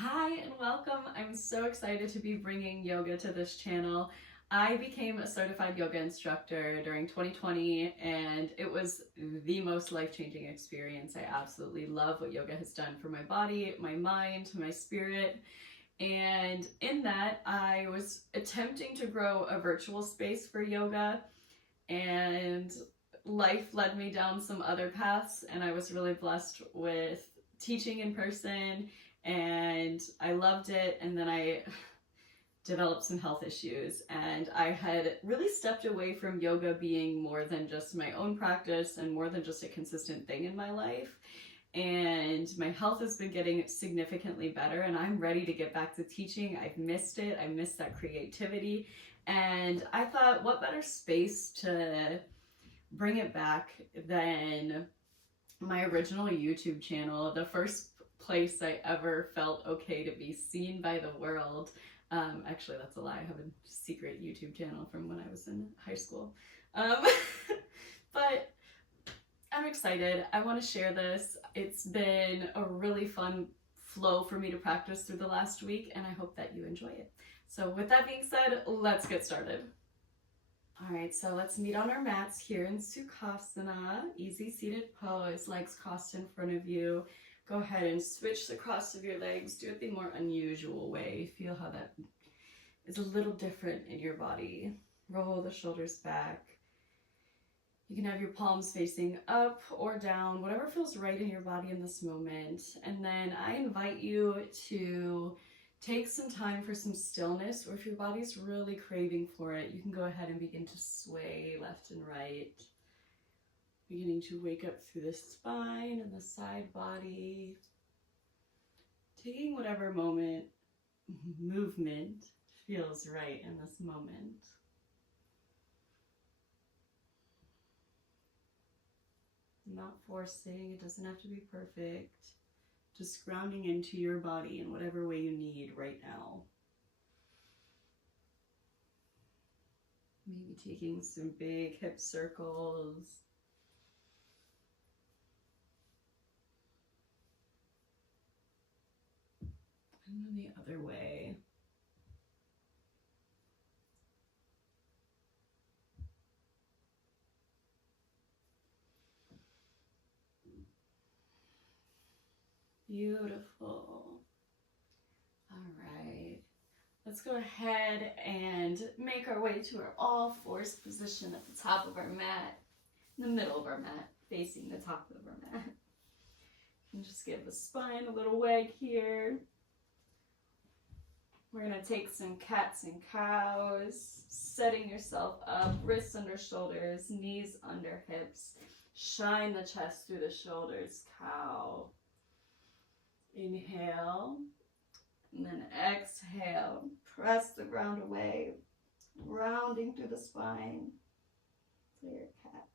Hi and welcome. I'm so excited to be bringing yoga to this channel. I became a certified yoga instructor during 2020 and it was the most life-changing experience. I absolutely love what yoga has done for my body, my mind, my spirit. And in that, I was attempting to grow a virtual space for yoga, and life led me down some other paths, and I was really blessed with teaching in person and I loved it. And then I developed some health issues and I had really stepped away from yoga being more than just my own practice and more than just a consistent thing in my life. And my health has been getting significantly better and I'm ready to get back to teaching. I've missed it. I missed that creativity. And I thought, what better space to bring it back than my original YouTube channel, the first place I ever felt okay to be seen by the world. Actually, that's a lie. I have a secret YouTube channel from when I was in high school. Um, but I'm excited. I want to share this. It's been a really fun flow for me to practice through the last week, and I hope that you enjoy it. So with that being said, let's get started. All right, so let's meet on our mats here in Sukhasana, easy seated pose, legs crossed in front of you. Go ahead and switch the cross of your legs. Do it the more unusual way. Feel how that is a little different in your body. Roll the shoulders back. You can have your palms facing up or down, whatever feels right in your body in this moment. And then I invite you to take some time for some stillness, or if your body's really craving for it, you can go ahead and begin to sway left and right. Beginning to wake up through the spine and the side body. Taking whatever movement feels right in this moment. Not forcing, it doesn't have to be perfect. Just grounding into your body in whatever way you need right now. Maybe taking some big hip circles. And then the other way. Beautiful. All right. Let's go ahead and make our way to our all fours position at the top of our mat, in the middle of our mat, facing the top of our mat. You can just give the spine a little wag here. We're going to take some cats and cows, setting yourself up, wrists under shoulders, knees under hips. Shine the chest through the shoulders, cow. Inhale, and then exhale. Press the ground away, rounding through the spine. Clear cat.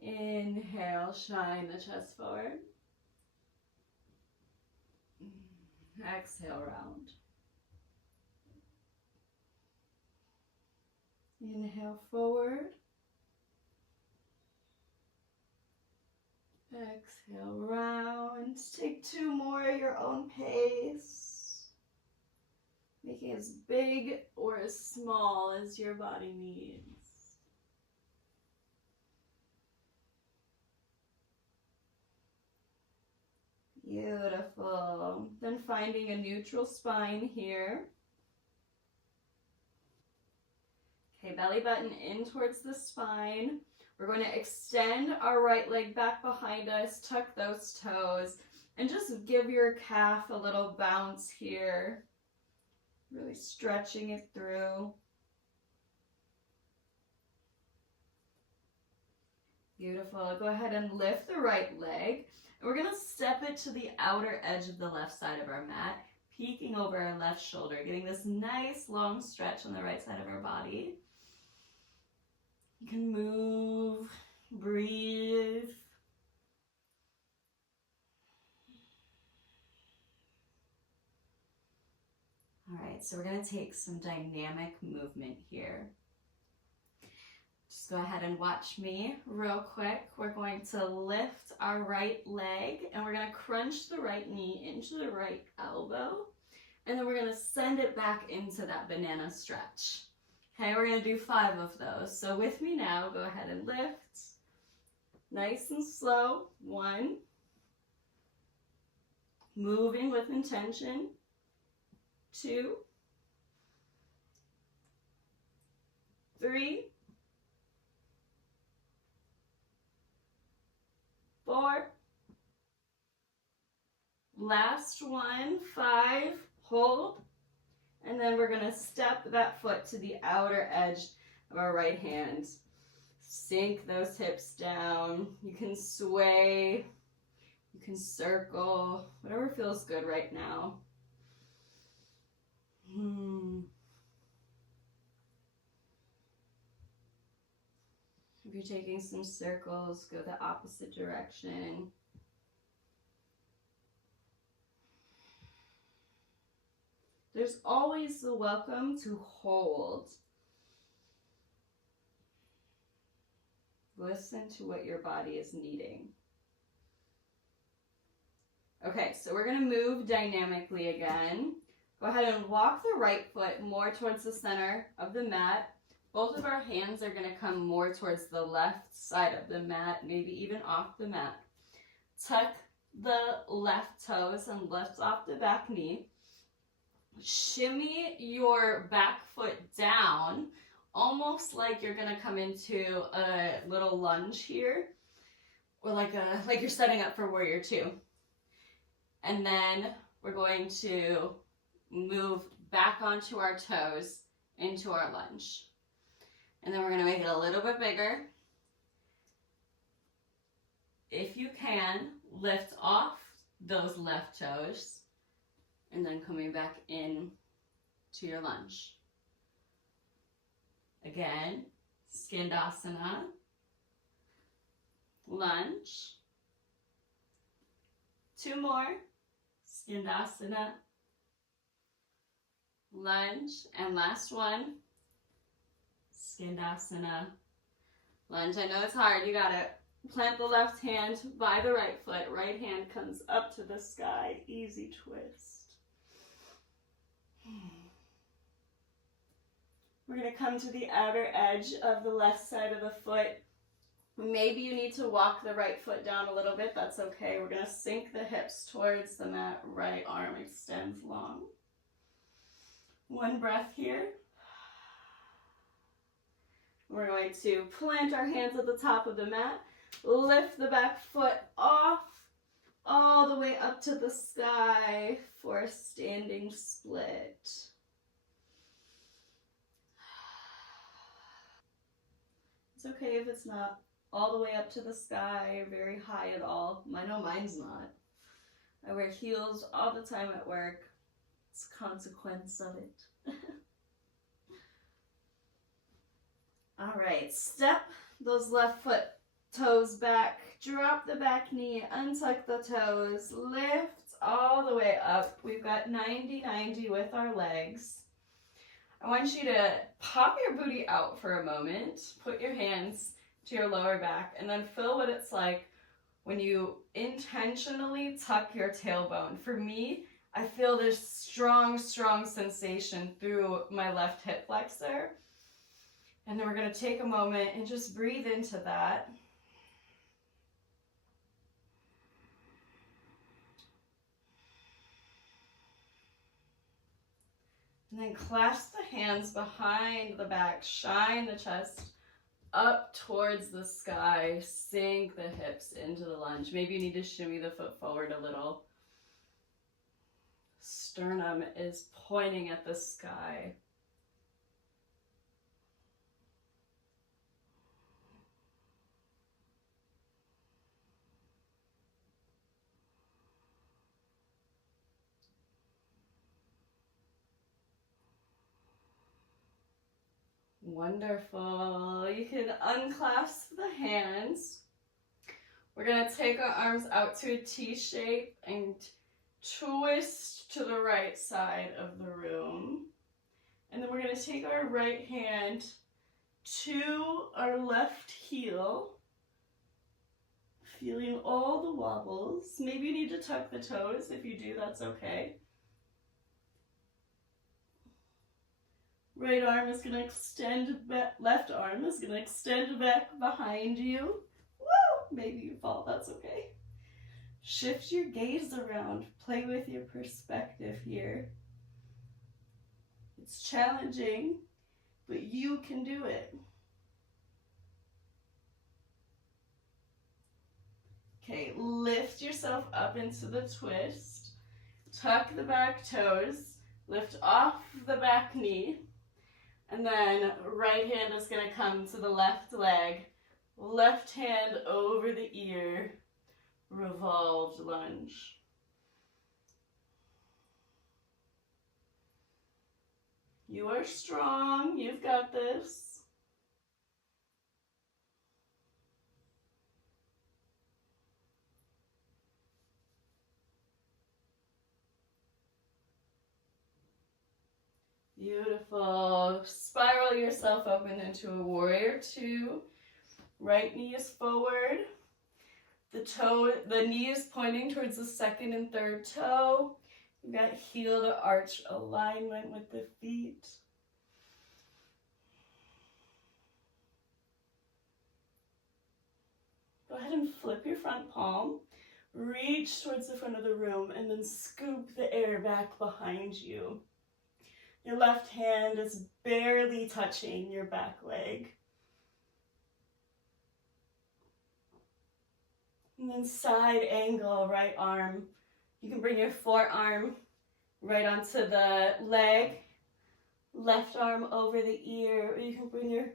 Inhale, shine the chest forward. Exhale, round. Inhale, forward. Exhale, round. Take two more at your own pace. Making it as big or as small as your body needs. Beautiful. Then finding a neutral spine here. Okay, belly button in towards the spine. We're going to extend our right leg back behind us, tuck those toes, and just give your calf a little bounce here. Really stretching it through. Beautiful. Go ahead and lift the right leg. And we're going to step it to the outer edge of the left side of our mat, peeking over our left shoulder, getting this nice long stretch on the right side of our body. You can move, breathe. All right, so we're going to take some dynamic movement here. Just go ahead and watch me real quick. We're going to lift our right leg and we're going to crunch the right knee into the right elbow. And then we're going to send it back into that banana stretch. Okay, we're going to do 5 of those. So with me now, go ahead and lift. Nice and slow. 1. Moving with intention. 2. 3. 4. Last one, 5. Hold. And then we're going to step that foot to the outer edge of our right hand. Sink those hips down. You can sway. You can circle. Whatever feels good right now. If you're taking some circles, go the opposite direction. There's always the welcome to hold. Listen to what your body is needing. Okay, so we're going to move dynamically again. Go ahead and walk the right foot more towards the center of the mat. Both of our hands are going to come more towards the left side of the mat, maybe even off the mat. Tuck the left toes and lift off the back knee. Shimmy your back foot down, almost like you're gonna come into a little lunge here, or like you're setting up for warrior 2. And then we're going to move back onto our toes into our lunge. And then we're gonna make it a little bit bigger. If you can, lift off those left toes. And then coming back in to your lunge. Again, Skandasana, lunge. 2 more, Skandasana, lunge. And last one, Skandasana, lunge. I know it's hard, you got it. Plant the left hand by the right foot. Right hand comes up to the sky, easy twist. We're going to come to the outer edge of the left side of the foot. Maybe you need to walk the right foot down a little bit. That's okay. We're going to sink the hips towards the mat. Right arm extends long. 1 breath here. We're going to plant our hands at the top of the mat. Lift the back foot off all the way up to the sky for a standing split. It's okay if it's not all the way up to the sky or very high at all. I know mine's not. I wear heels all the time at work. It's a consequence of it. All right, step those left foot toes back, drop the back knee, untuck the toes, lift all the way up. We've got 90-90 with our legs. I want you to pop your booty out for a moment, put your hands to your lower back, and then feel what it's like when you intentionally tuck your tailbone. For me, I feel this strong, strong sensation through my left hip flexor. And then we're going to take a moment and just breathe into that. And then clasp the hands behind the back, shine the chest up towards the sky, sink the hips into the lunge. Maybe you need to shimmy the foot forward a little. Sternum is pointing at the sky. Wonderful. You can unclasp the hands. We're going to take our arms out to a T shape and twist to the right side of the room. And then we're going to take our right hand to our left heel, feeling all the wobbles. Maybe you need to tuck the toes. If you do, that's okay. Right arm is going to extend back, left arm is going to extend back behind you. Woo! Maybe you fall, that's okay. Shift your gaze around. Play with your perspective here. It's challenging, but you can do it. Okay, lift yourself up into the twist. Tuck the back toes. Lift off the back knee. And then right hand is going to come to the left leg. Left hand over the ear. Revolved lunge. You are strong. You've got this. Beautiful. Spiral yourself open into a warrior two. Right knee is forward. The knee is pointing towards the second and third toe. You've got heel to arch alignment with the feet. Go ahead and flip your front palm. Reach towards the front of the room and then scoop the air back behind you. Your left hand is barely touching your back leg. And then side angle, right arm. You can bring your forearm right onto the leg, left arm over the ear, or you can bring your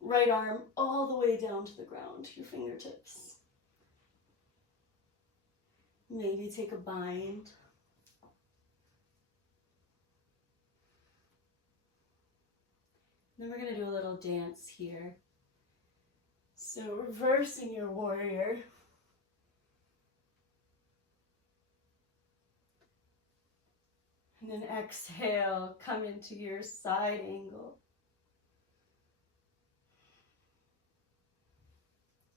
right arm all the way down to the ground, your fingertips. Maybe take a bind. Then we're going to do a little dance here. So reversing your warrior. And then exhale, come into your side angle.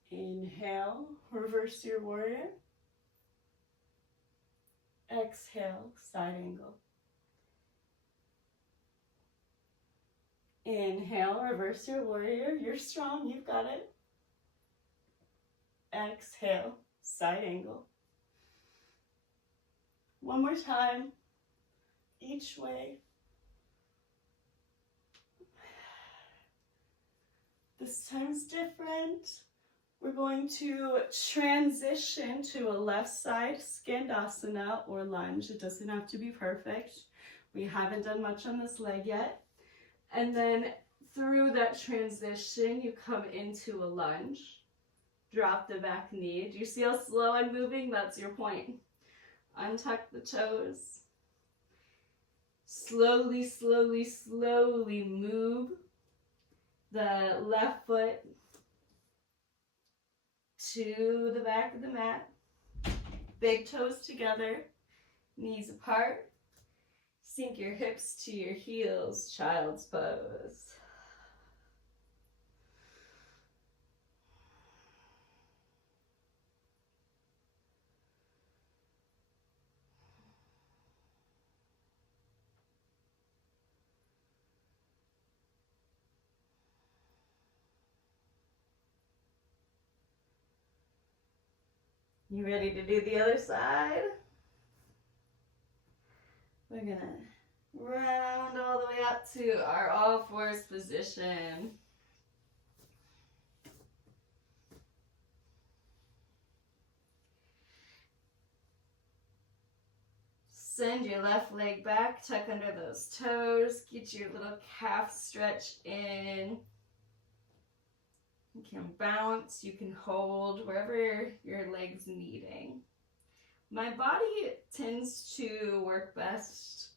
Inhale, reverse your warrior. Exhale, side angle. Inhale, reverse your warrior. You're strong, you've got it. Exhale, side angle. One more time, each way. This time's different. We're going to transition to a left side skandasana or lunge. It doesn't have to be perfect. We haven't done much on this leg yet. And then through that transition, you come into a lunge. Drop the back knee. Do you see how slow I'm moving? That's your point. Untuck the toes. Slowly, slowly, slowly move the left foot to the back of the mat. Big toes together, knees apart. Sink your hips to your heels, child's pose. You ready to do the other side? We're gonna round all the way up to our all fours position. Send your left leg back, tuck under those toes, get your little calf stretch in. You can bounce, you can hold wherever your leg's needing. My body tends to work best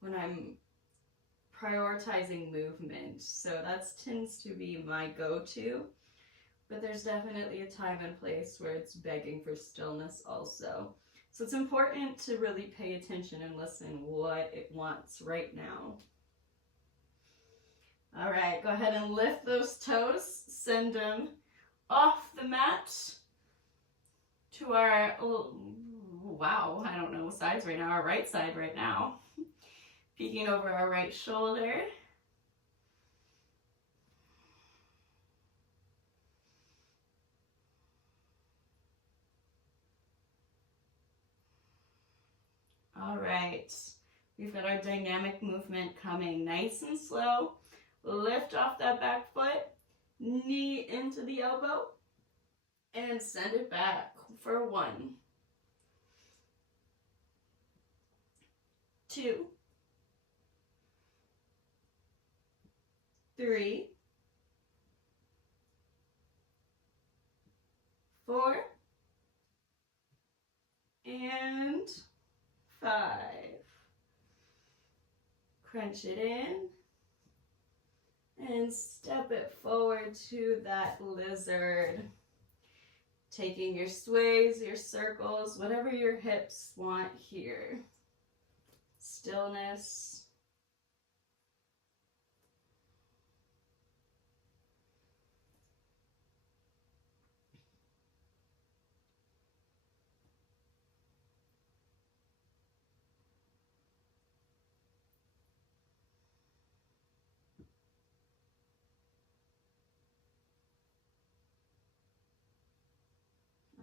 when I'm prioritizing movement, so that tends to be my go-to, but there's definitely a time and place where it's begging for stillness also. So it's important to really pay attention and listen what it wants right now. All right, go ahead and lift those toes, send them off the mat to our, wow, I don't know sides right now, our right side right now. Peeking over our right shoulder. All right, we've got our dynamic movement coming nice and slow. Lift off that back foot, knee into the elbow, and send it back for 1, 2, 3, 4, and 5. Crunch it in and step it forward to that lizard. Taking your sways, your circles, whatever your hips want here. Stillness.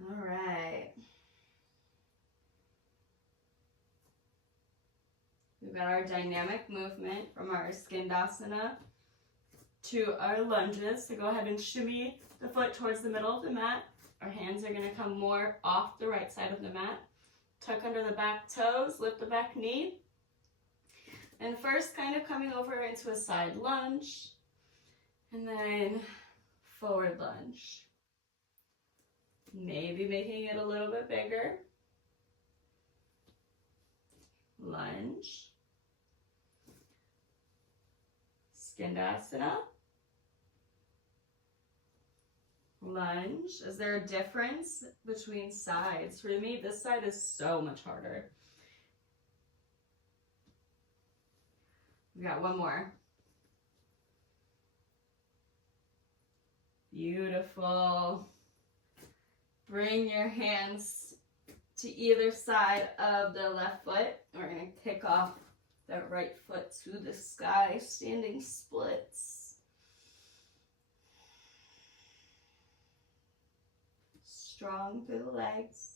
All right. We've got our dynamic movement from our skandasana to our lunges. So go ahead and shimmy the foot towards the middle of the mat. Our hands are going to come more off the right side of the mat. Tuck under the back toes, lift the back knee. And first kind of coming over into a side lunge. And then forward lunge. Maybe making it a little bit bigger. Lunge. Skandasana. Lunge. Is there a difference between sides? For me, this side is so much harder. We got one more. Beautiful. Bring your hands to either side of the left foot. We're going to kick off the right foot to the sky, standing splits. Strong through the legs.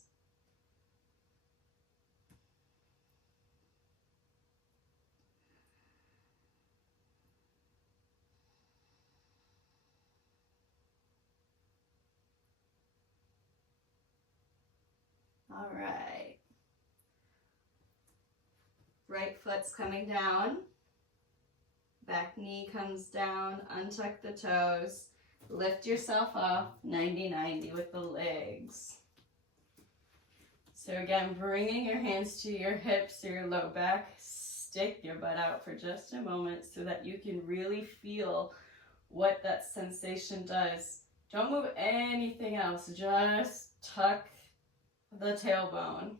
All right. Right foot's coming down. Back knee comes down. Untuck the toes. Lift yourself up 90-90 with the legs. So again, bringing your hands to your hips or your low back. Stick your butt out for just a moment so that you can really feel what that sensation does. Don't move anything else. Just tuck the tailbone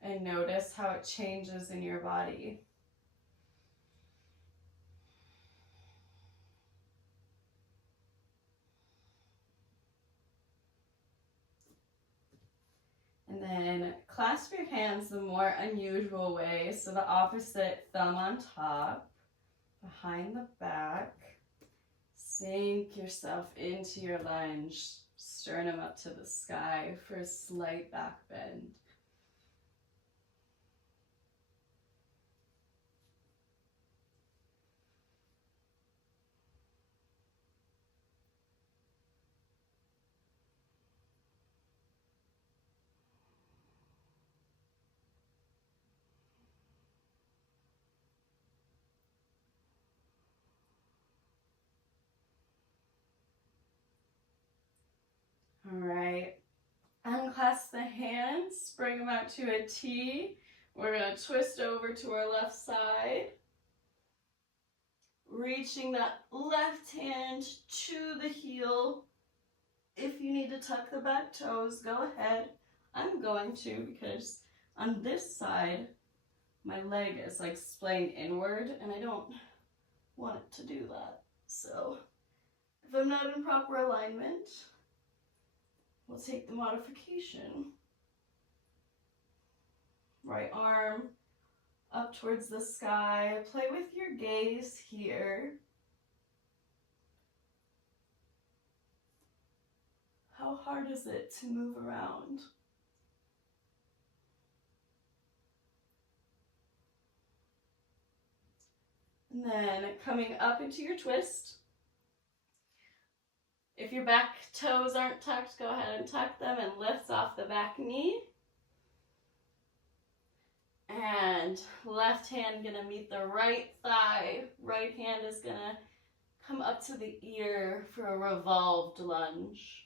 and notice how it changes in your body. And then clasp your hands the more unusual way. So the opposite thumb on top, behind the back. Sink yourself into your lunge. Sternum up to the sky for a slight back bend. All right, unclasp the hands, bring them out to a T. We're going to twist over to our left side. Reaching that left hand to the heel. If you need to tuck the back toes, go ahead. I'm going to because on this side, my leg is like splaying inward and I don't want it to do that. So if I'm not in proper alignment, we'll take the modification. Right arm up towards the sky. Play with your gaze here. How hard is it to move around? And then coming up into your twist. If your back toes aren't tucked, go ahead and tuck them and lift off the back knee. And left hand gonna meet the right thigh. Right hand is gonna come up to the ear for a revolved lunge.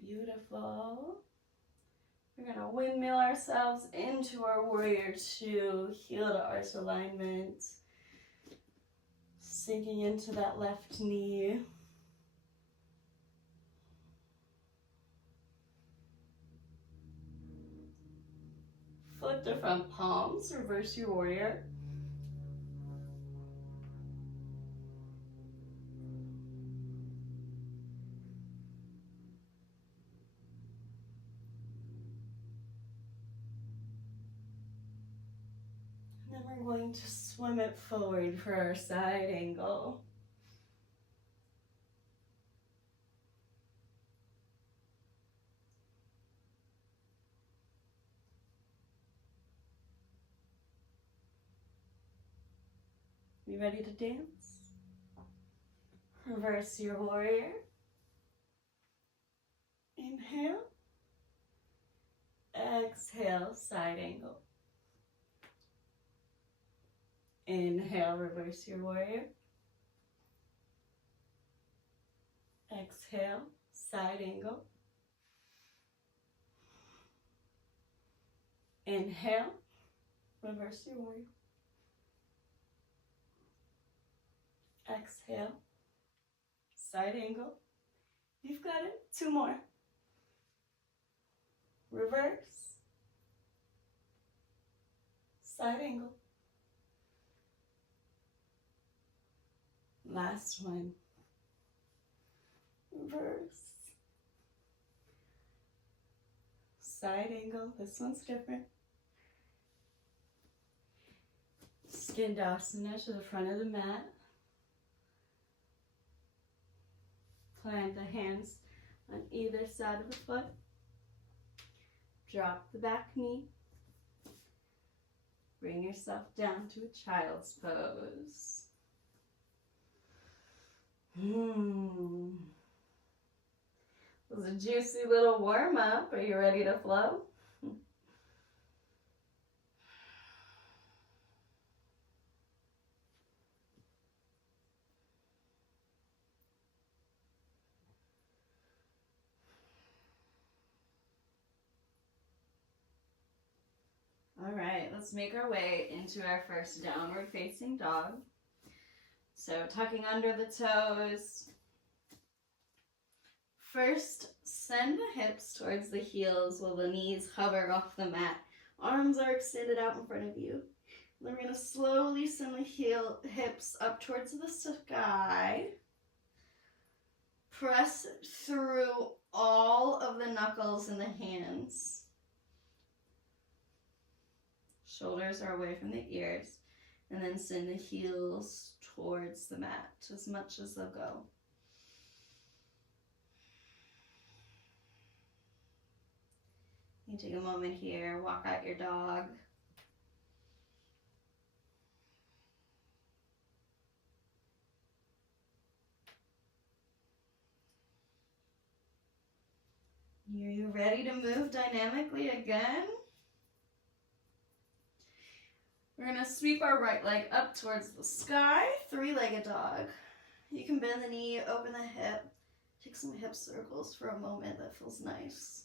Beautiful. We're gonna windmill ourselves into our warrior two, heel to arch alignment. Sinking into that left knee. Flip the front palms, reverse your warrior. And then we're going to swim it forward for our side angle. You ready to dance? Reverse your warrior. Inhale. Exhale, side angle. Inhale, reverse your warrior. Exhale, side angle. Inhale, reverse your warrior. Exhale, side angle. You've got it. Two more. Reverse. Side angle. Last one. Reverse. Side angle. This one's different. Skandasana to the front of the mat. Plant the hands on either side of the foot. Drop the back knee. Bring yourself down to a child's pose. It was a juicy little warm-up. Are you ready to flow? All right, let's make our way into our first downward facing dog. So tucking under the toes. First, send the hips towards the heels while the knees hover off the mat. Arms are extended out in front of you. Then we're going to slowly send the hips up towards the sky. Press through all of the knuckles in the hands. Shoulders are away from the ears. And then send the heels towards the mat as much as they'll go. You take a moment here, walk out your dog. Are you ready to move dynamically again? We're going to sweep our right leg up towards the sky, three-legged dog. You can bend the knee, open the hip, take some hip circles for a moment. That feels nice.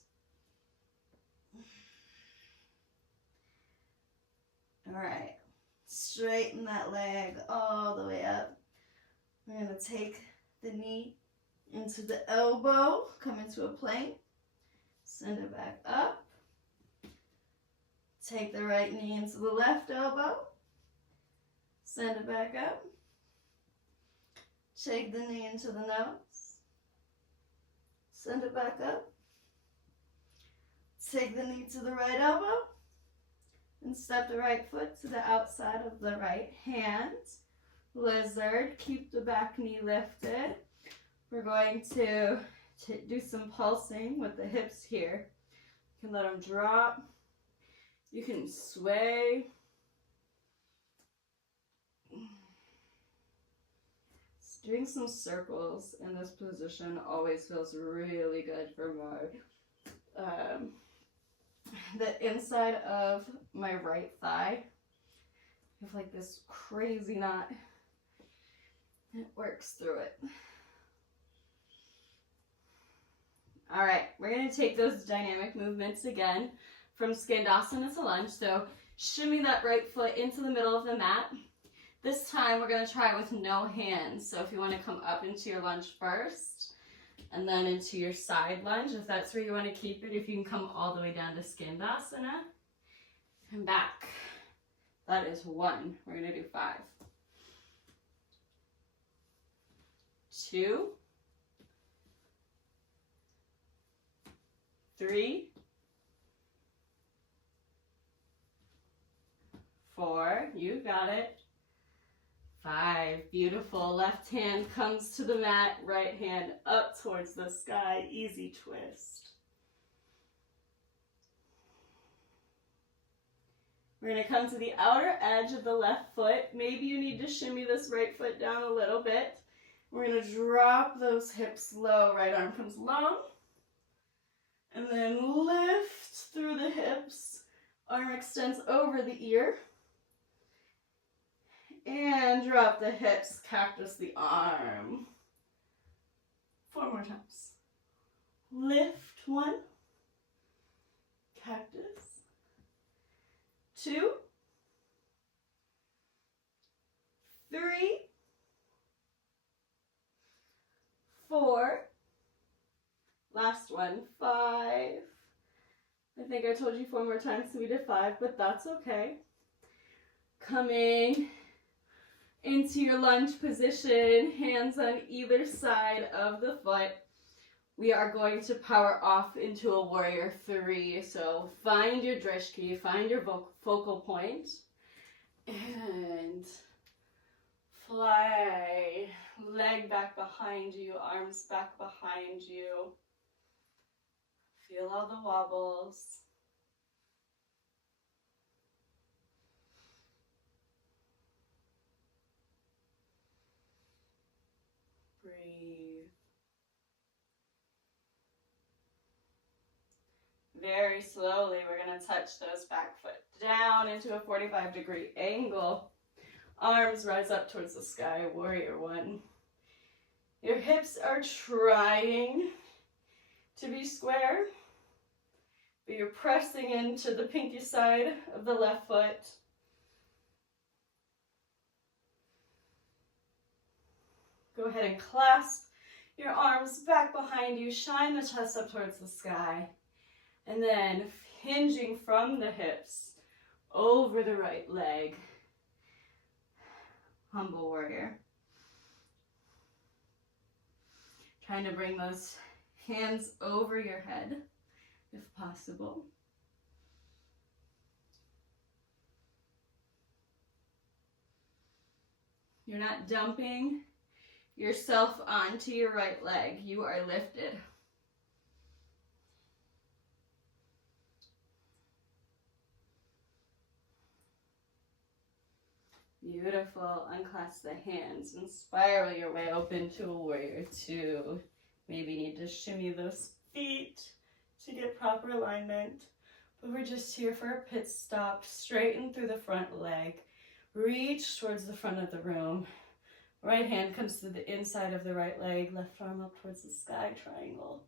All right. Straighten that leg all the way up. We're going to take the knee into the elbow, come into a plank, send it back up. Take the right knee into the left elbow, send it back up. Take the knee into the nose, send it back up. Take the knee to the right elbow, and step the right foot to the outside of the right hand. Lizard, keep the back knee lifted. We're going to do some pulsing with the hips here. You can let them drop. You can sway. Doing some circles in this position always feels really good for the inside of my right thigh. I have like this crazy knot. It works through it. All right, we're going to take those dynamic movements again from Skandasana to lunge. So shimmy that right foot into the middle of the mat. This time we're going to try with no hands. So if you want to come up into your lunge first and then into your side lunge, if that's where you want to keep it, if you can come all the way down to Skandasana and back. That is 1. We're going to do 5. 2. 3. 4. You got it. 5. Beautiful. Left hand comes to the mat, right hand up towards the sky. Easy twist. We're going to come to the outer edge of the left foot. Maybe you need to shimmy this right foot down a little bit. We're going to drop those hips low. Right arm comes long. And then lift through the hips. Arm extends over the ear. And drop the hips, cactus the arm. 4 more times. Lift 1. Cactus. 2. 3. 4. Last one. 5. I think I told you 4 more times, so we did 5, but that's okay. Coming into your lunge position, hands on either side of the foot. We are going to power off into a warrior 3. So find your drishti, find your focal point, and fly. Leg back behind you, arms back behind you. Feel all the wobbles. Breathe. Very slowly, we're going to touch those back foot down into a 45-degree angle. Arms rise up towards the sky, warrior 1. Your hips are trying to be square, but you're pressing into the pinky side of the left foot. Go ahead and clasp your arms back behind you, shine the chest up towards the sky, and then hinging from the hips over the right leg. Humble warrior. Trying to bring those hands over your head, if possible. You're not dumping yourself onto your right leg. You are lifted. Beautiful. Unclasp the hands and spiral your way open to a warrior 2. Maybe need to shimmy those feet to get proper alignment. But we're just here for a pit stop. Straighten through the front leg. Reach towards the front of the room. Right hand comes to the inside of the right leg. Left arm up towards the sky, triangle.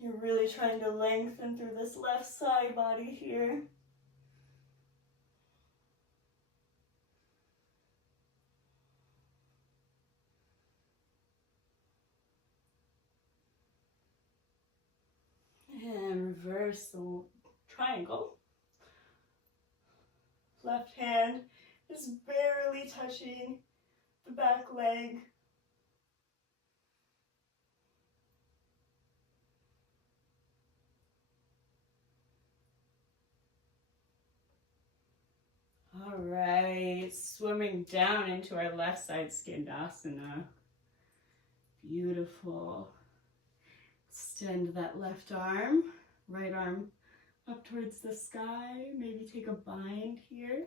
You're really trying to lengthen through this left side body here. And reverse the triangle. Left hand is barely touching the back leg. All right, swimming down into our left side skandasana. Beautiful. Extend that left arm, right arm up towards the sky. Maybe take a bind here.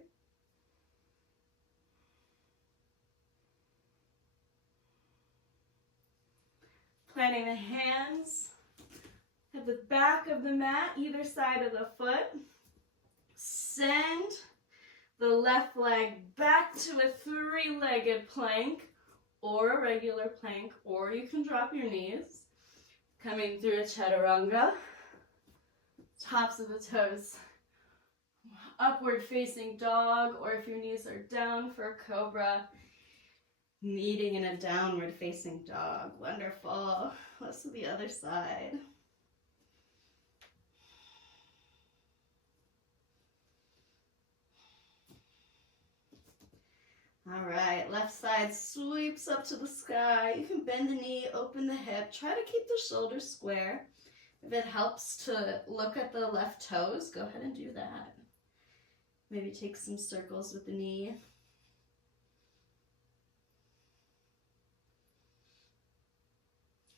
Planting the hands at the back of the mat, either side of the foot. Send the left leg back to a three-legged plank or a regular plank, or you can drop your knees. Coming through a chaturanga. Tops of the toes. Upward facing dog, or if your knees are down for a cobra, meeting in a downward facing dog. Wonderful. Let's do the other side. All right, left side sweeps up to the sky. You can bend the knee, open the hip. Try to keep the shoulders square. If it helps to look at the left toes, go ahead and do that. Maybe take some circles with the knee.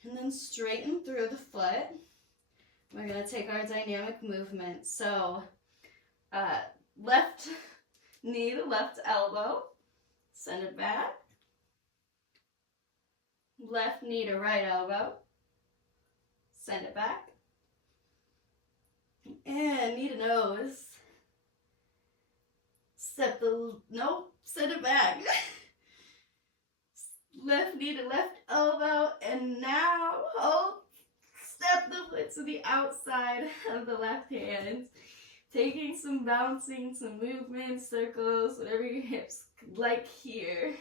And then straighten through the foot. We're going to take our dynamic movement. So left knee to left elbow. Send it back. Left knee to right elbow. Send it back. And knee to nose. Send it back. Left knee to left elbow, and now hold. Step the foot to the outside of the left hand. Taking some bouncing, some movement, circles, whatever your hips like here.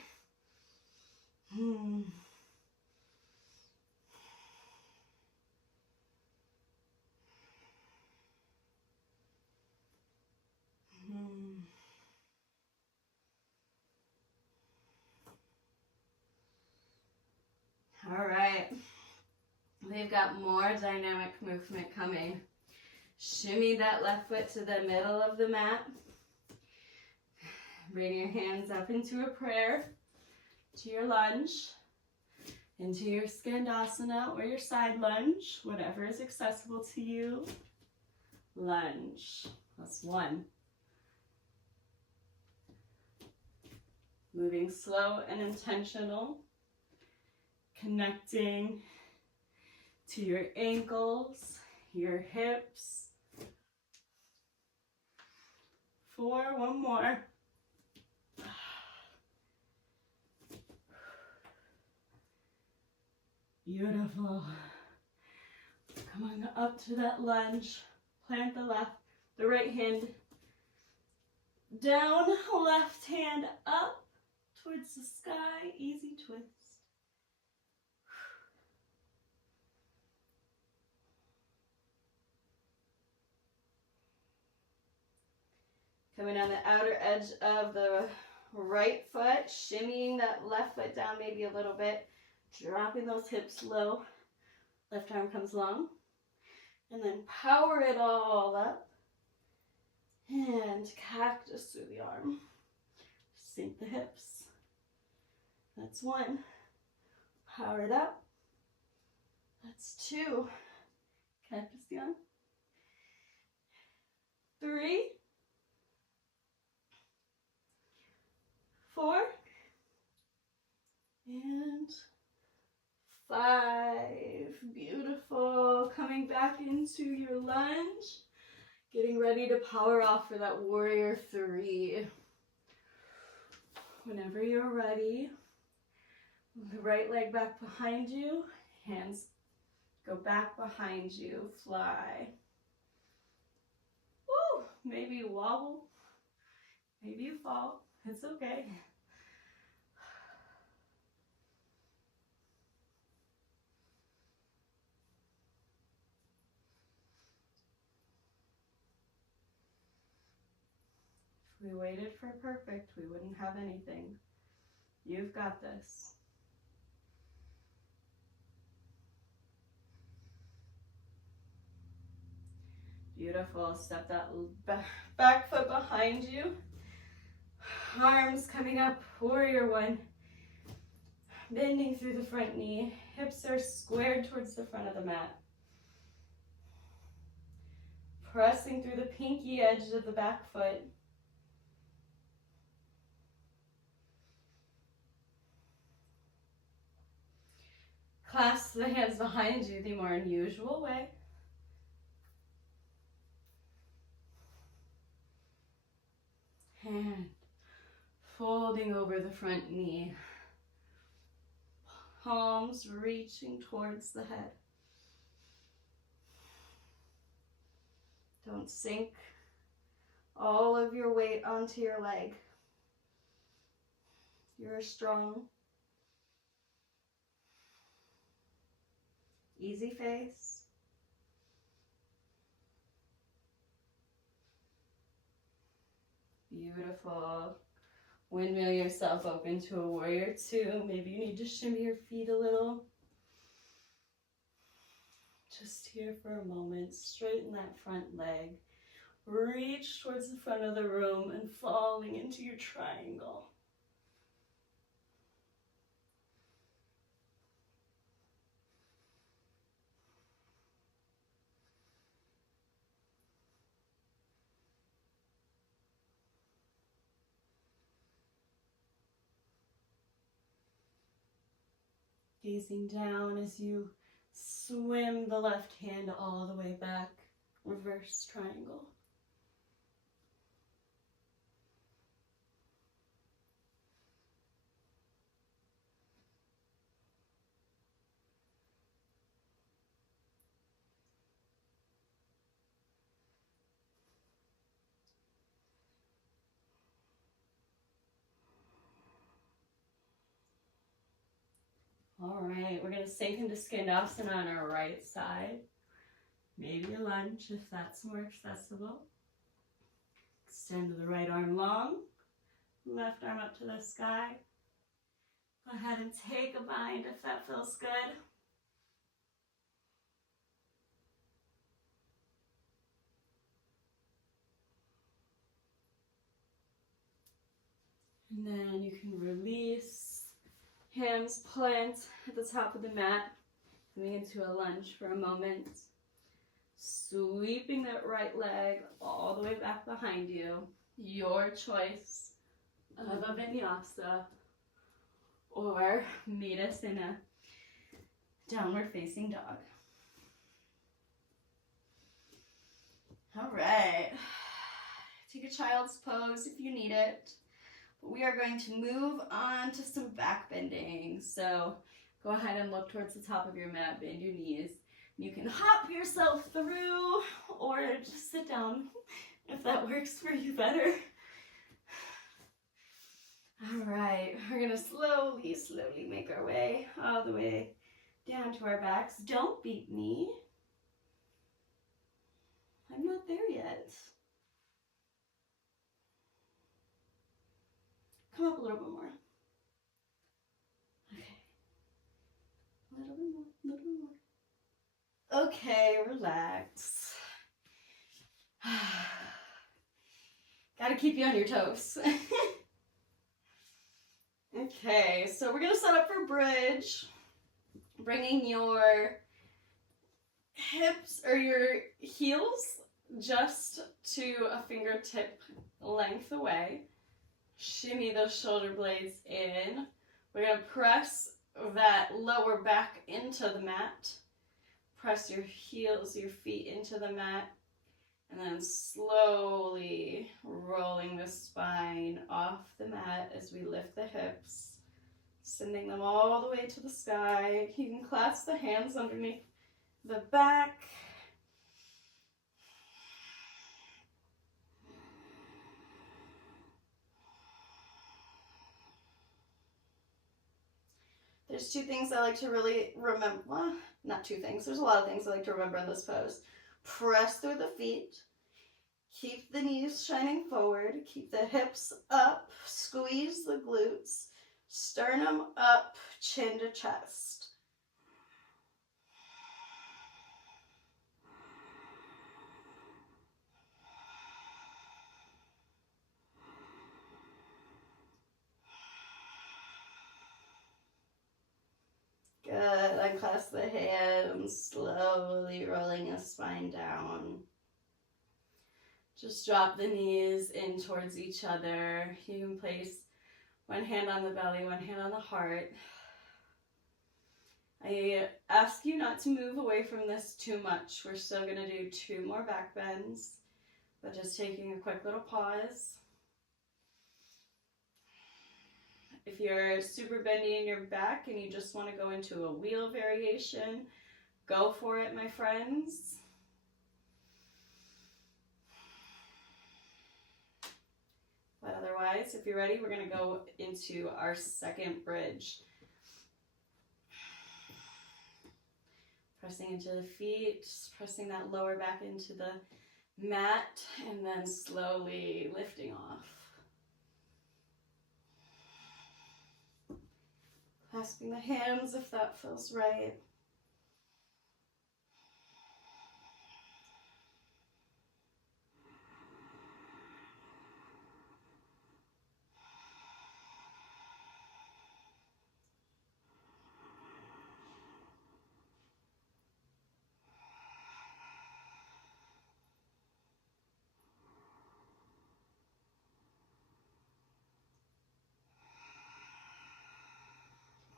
All right, we've got more dynamic movement coming. Shimmy that left foot to the middle of the mat. Bring your hands up into a prayer, to your lunge, into your skandasana or your side lunge, whatever is accessible to you. Lunge, that's one. Moving slow and intentional. Connecting to your ankles, your hips. 4, one more. Beautiful. Come on up to that lunge. Plant the right hand down, left hand up towards the sky. Easy twist. Coming on the outer edge of the right foot, shimmying that left foot down maybe a little bit, dropping those hips low. Left arm comes long. And then power it all up. And cactus through the arm. Sink the hips. That's 1. Power it up. That's 2. Cactus the arm. 3. 4. And 5. Beautiful. Coming back into your lunge. Getting ready to power off for that warrior 3. Whenever you're ready, the right leg back behind you. Hands go back behind you. Fly. Woo! Maybe you wobble. Maybe you fall. It's okay. we waited for perfect, we wouldn't have anything. You've got this. Beautiful. Step that back foot behind you. Arms coming up, warrior one. Bending through the front knee. Hips are squared towards the front of the mat. Pressing through the pinky edge of the back foot. Clasp the hands behind you the more unusual way. Hand folding over the front knee. Palms reaching towards the head. Don't sink all of your weight onto your leg. You're strong. Easy face. Beautiful. Windmill yourself open to a warrior two. Maybe you need to shimmy your feet a little. Just here for a moment. Straighten that front leg. Reach towards the front of the room and falling into your triangle. Gazing down as you swim the left hand all the way back, reverse triangle. All right, we're going to sink into Skandasana on our right side. Maybe a lunge if that's more accessible. Extend the right arm long, left arm up to the sky. Go ahead and take a bind if that feels good. And then you can release. Hands plant at the top of the mat. Coming into a lunge for a moment. Sweeping that right leg all the way back behind you. Your choice of a Vinyasa or meet us in a downward facing dog. All right. Take a child's pose if you need it. We are going to move on to some back bending. So go ahead and look towards the top of your mat, bend your knees. You can hop yourself through or just sit down if that works for you better. All right, we're gonna slowly make our way all the way down to our backs. Don't beat me. I'm not there yet. Come up a little bit more. Okay. A little bit more. Okay, relax. Gotta keep you on your toes. Okay, so we're gonna set up for bridge. Bringing your hips or your heels just to a fingertip length away. Shimmy those shoulder blades in. We're going to press that lower back into the mat. Press your heels, your feet into the mat. And then slowly rolling the spine off the mat as we lift the hips. Sending them all the way to the sky. You can clasp the hands underneath the back. There's two things I like to really remember. Well, not two things. There's a lot of things I like to remember in this pose. Press through the feet. Keep the knees shining forward. Keep the hips up. Squeeze the glutes. Sternum up, chin to chest. Good. Unclasp the hands, slowly rolling the spine down. Just drop the knees in towards each other. You can place one hand on the belly, one hand on the heart. I ask you not to move away from this too much. We're still going to do 2 more back bends, but just taking a quick little pause. If you're super bendy in your back and you just want to go into a wheel variation, go for it, my friends. But otherwise, if you're ready, we're going to go into our second bridge. Pressing into the feet, just pressing that lower back into the mat, and then slowly lifting off. Clasping the hands if that feels right.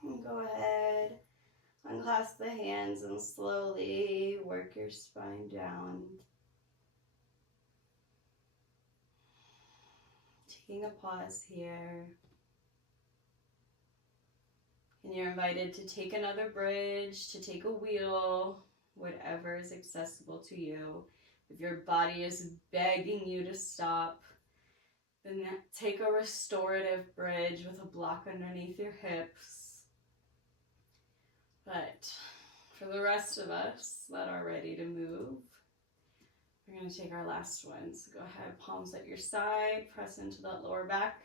And go ahead, unclasp the hands and slowly work your spine down. Taking a pause here. And you're invited to take another bridge, to take a wheel, whatever is accessible to you. If your body is begging you to stop, then take a restorative bridge with a block underneath your hips. But for the rest of us that are ready to move, we're going to take our last one. So go ahead, palms at your side, press into that lower back,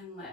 and lift.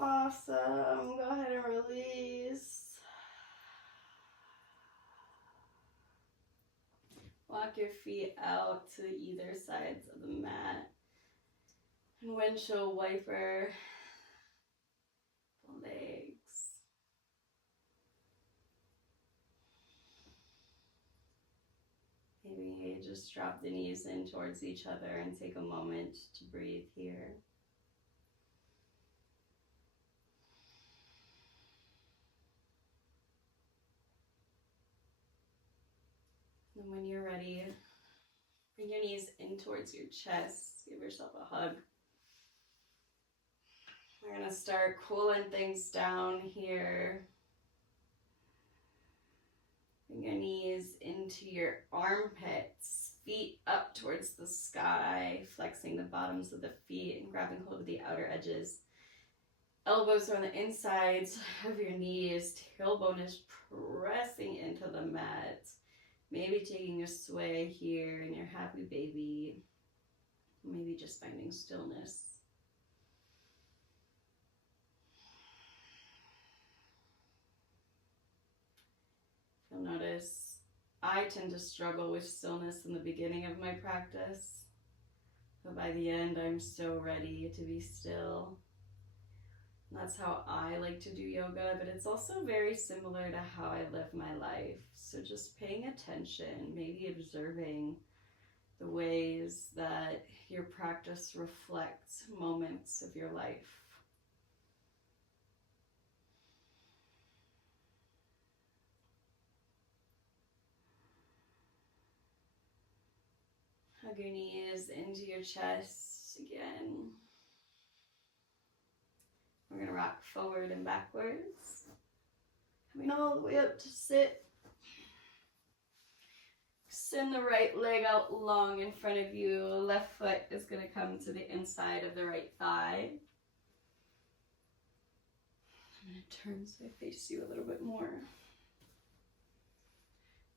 Awesome. Go ahead and release. Walk your feet out to either sides of the mat. And windshield wiper the legs. Maybe just drop the knees in towards each other and take a moment to breathe here. And when you're ready, bring your knees in towards your chest. Give yourself a hug. We're going to start cooling things down here. Bring your knees into your armpits, feet up towards the sky, flexing the bottoms of the feet and grabbing hold of the outer edges. Elbows are on the insides of your knees. Tailbone is pressing into the mat. Maybe taking a sway here in your happy baby. Maybe just finding stillness. You'll notice I tend to struggle with stillness in the beginning of my practice. But by the end, I'm so ready to be still. That's how I like to do yoga, but it's also very similar to how I live my life. So just paying attention, maybe observing the ways that your practice reflects moments of your life. Hug your knees into your chest again. We're going to rock forward and backwards. Coming all the way up to sit. Extend the right leg out long in front of you. Left foot is going to come to the inside of the right thigh. I'm going to turn so I face you a little bit more.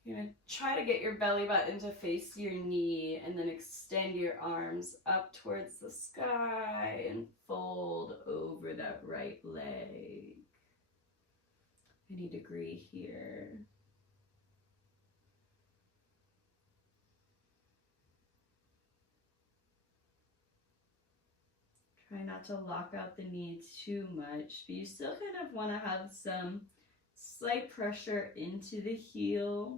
You're going to try to get your belly button to face your knee and then extend your arms up towards the sky and fold over that right leg. Any degree here. Try not to lock out the knee too much, but you still kind of want to have some slight pressure into the heel.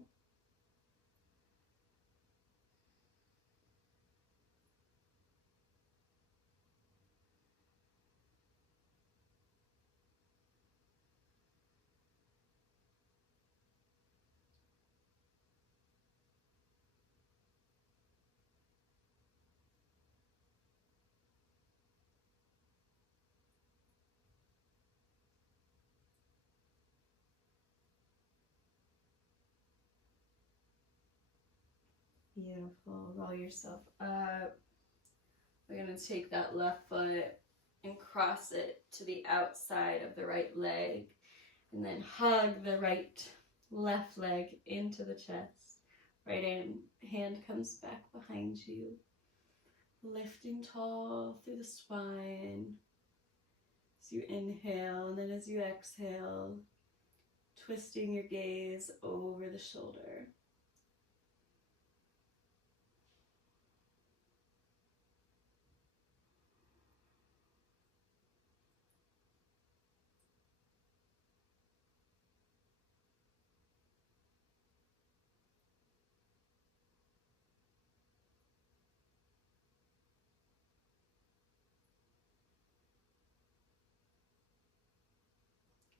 Beautiful. Roll yourself up. We're going to take that left foot and cross it to the outside of the right leg. And then hug the left leg into the chest. Right hand comes back behind you. Lifting tall through the spine. As you inhale, and then as you exhale, twisting your gaze over the shoulder.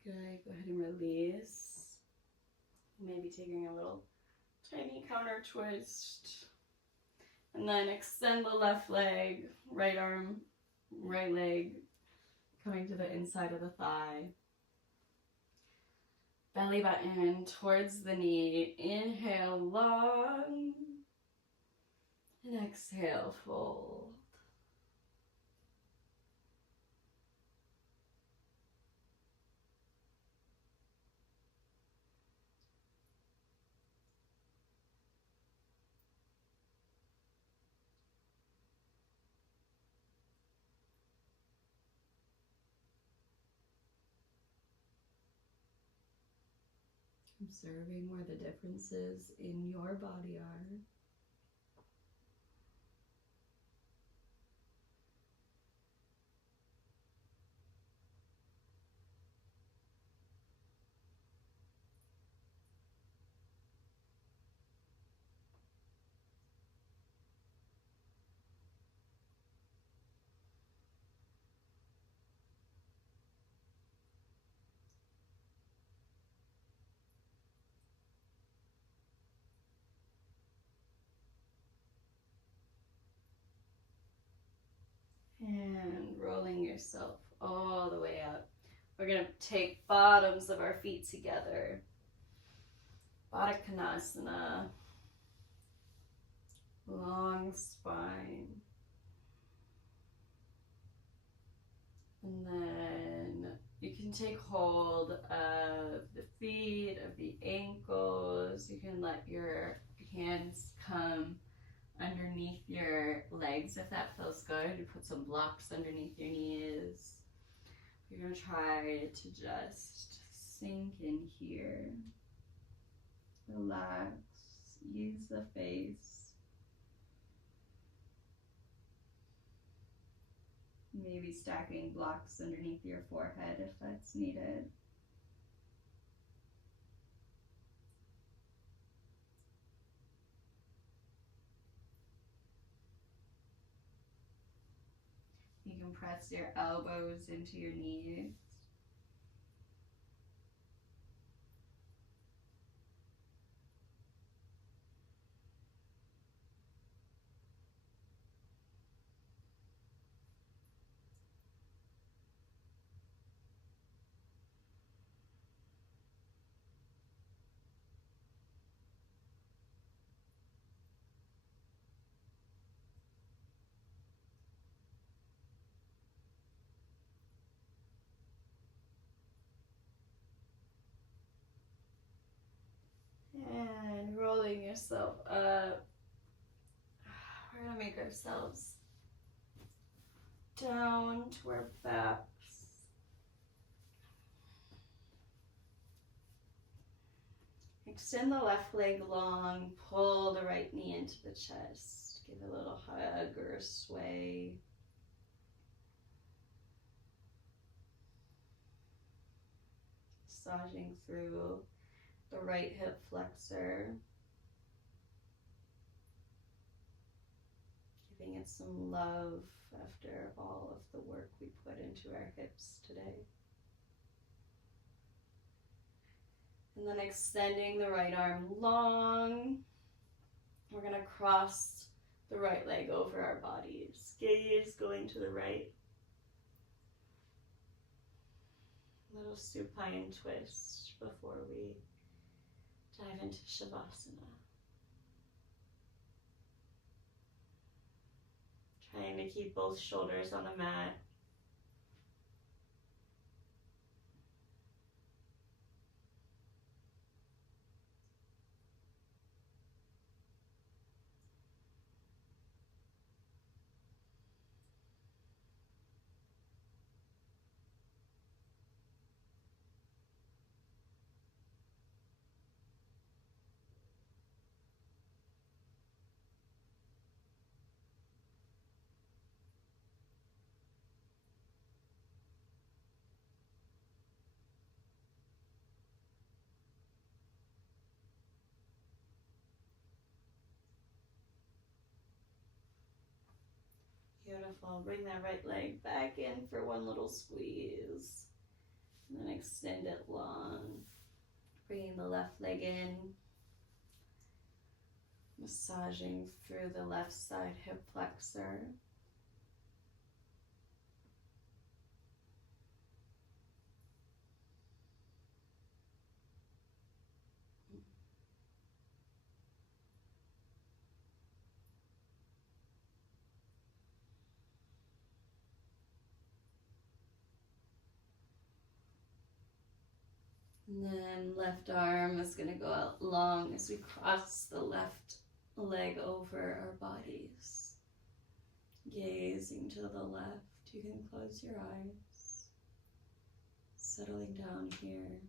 Good, go ahead and release. Maybe taking a little tiny counter twist. And then extend the left leg, right arm, right leg, coming to the inside of the thigh. Belly button towards the knee. Inhale long. And exhale, fold. Observing where the differences in your body are. And rolling yourself all the way up. We're going to take bottoms of our feet together. Baddha Konasana. Long spine. And then you can take hold of the feet, of the ankles. You can let your hands come underneath your legs if that feels good. You put some blocks underneath your knees. You're going to try to just sink in here. Relax. Ease the face. Maybe stacking blocks underneath your forehead if that's needed. press your elbows into your knees. And rolling yourself up. We're gonna make ourselves down to our backs. Extend the left leg long, pull the right knee into the chest. Give a little hug or a sway. Massaging through the right hip flexor. Giving it some love after all of the work we put into our hips today. And then extending the right arm long. We're going to cross the right leg over our bodies. Gaze going to the right. Little supine twist before we dive into Shavasana. Trying to keep both shoulders on the mat. Beautiful. Bring that right leg back in for one little squeeze. And then extend it long. Bringing the left leg in. Massaging through the left side hip flexor. And then left arm is going to go out long as we cross the left leg over our bodies. Gazing to the left. You can close your eyes. Settling down here.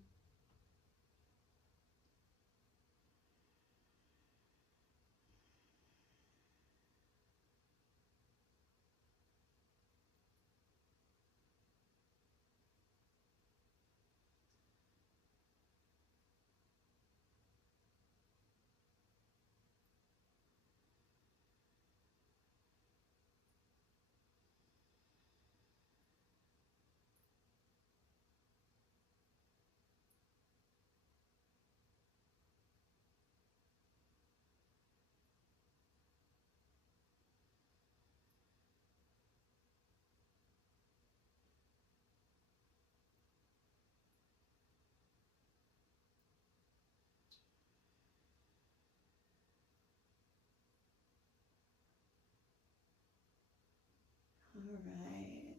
All right.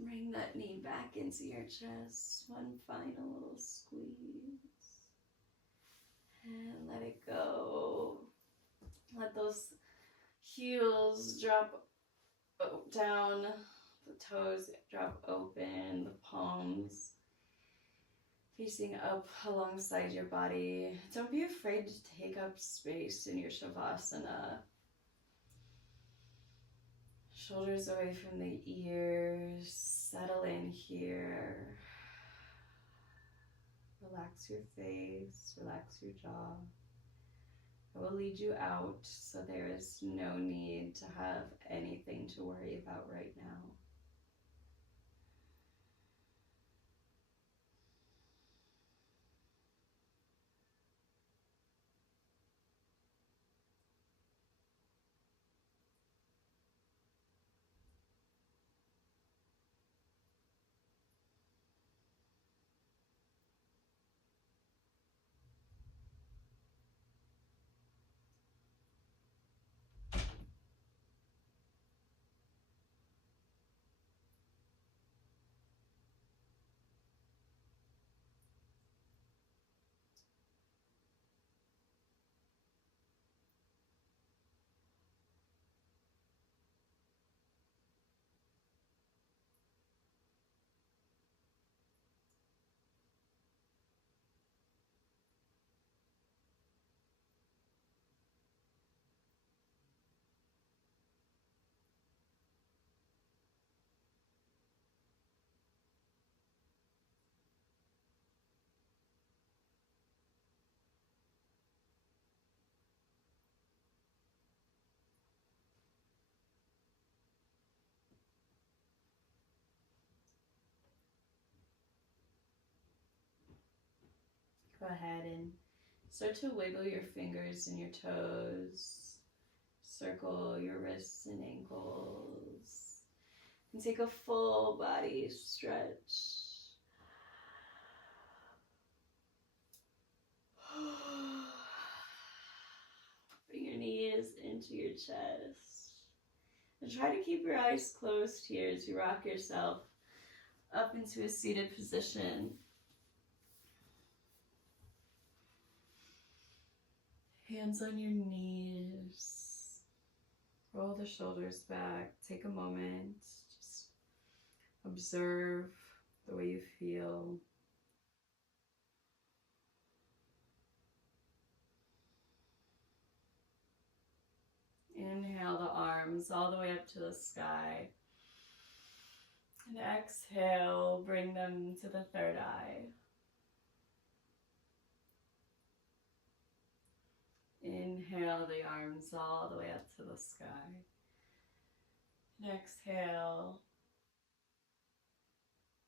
Bring that knee back into your chest. One final little squeeze. And let it go. Let those heels drop down. The toes drop open. The palms facing up alongside your body. Don't be afraid to take up space in your Shavasana. Shoulders away from the ears. Settle in here. Relax your face. Relax your jaw. I will lead you out, so there is no need to have anything to worry about right now. Go ahead and start to wiggle your fingers and your toes. Circle your wrists and ankles. And take a full body stretch. Bring your knees into your chest. And try to keep your eyes closed here as you rock yourself up into a seated position. Hands on your knees. Roll the shoulders back. Take a moment. Just observe the way you feel. Inhale the arms all the way up to the sky. And exhale, bring them to the third eye. Inhale the arms all the way up to the sky. And exhale,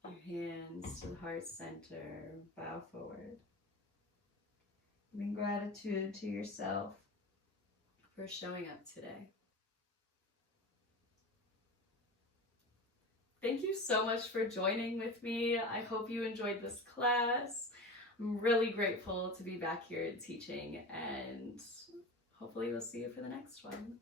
your hands to the heart center, bow forward. Bring gratitude to yourself for showing up today. Thank you so much for joining with me. I hope you enjoyed this class. I'm really grateful to be back here teaching, and hopefully we'll see you for the next one.